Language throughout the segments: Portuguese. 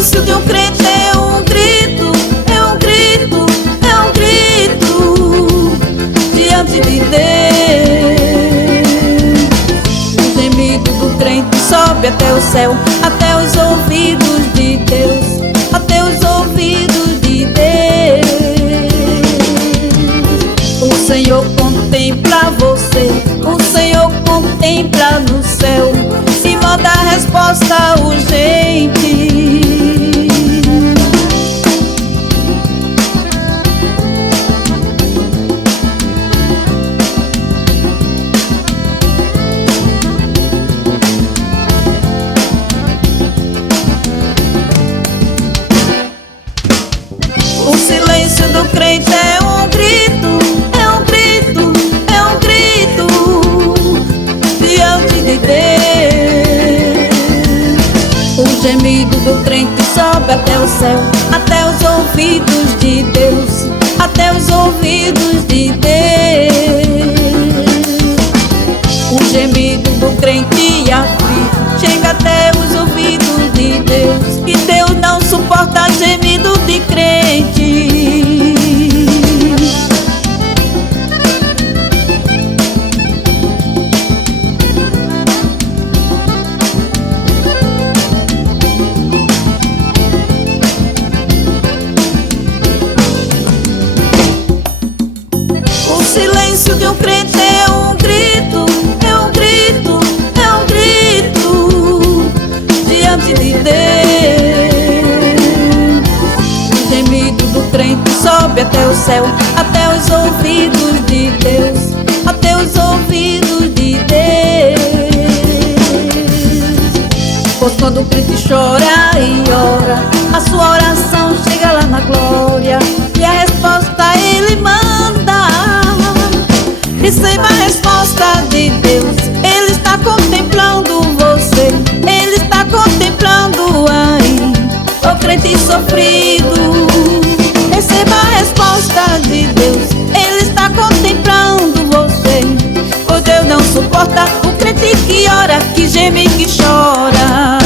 silêncio de um crente é um grito, é um grito, é um grito diante de Deus. O gemido do crente sobe até o céu, até os ouvidos de Deus, até os ouvidos de Deus. O Senhor contempla você, o Senhor contempla no céu e manda a resposta urgente. O silêncio do crente é um grito, é um grito, é um grito diante de Deus. O gemido do crente sobe até o céu, até os ouvidos de Deus, até os ouvidos de Deus. O gemido do crente aflito chega até os ouvidos de Deus, e Deus não suporta gemido de crente. O silêncio de um crente é um grito, é um grito, é um grito diante de Deus. O gemido do crente sobe até o céu, até os ouvidos de Deus, até os ouvidos de Deus. Pois quando o crente chora e ora, a sua oração chega lá na glória, e a resposta ele manda. Receba a resposta de Deus, Ele está contemplando você, Ele está contemplando aí o crente sofrido. Receba a resposta de Deus, Ele está contemplando você, pois Deus não suporta o crente que ora, que geme, que chora.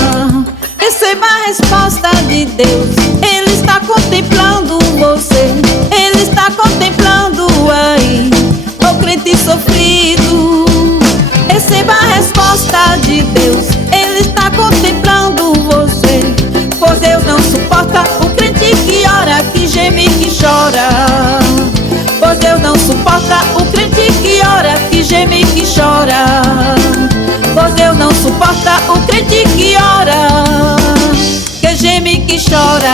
Receba a resposta de Deus, Ele está contemplando você, Ele está contemplando aí o crente sofrido. Receba a resposta de Deus, Ele está contemplando você, pois Deus não suporta o crente que ora, que geme, que chora. Pois Deus não suporta o crente que ora, que geme, que chora. Pois Deus não suporta o crente que ora, que geme, que chora.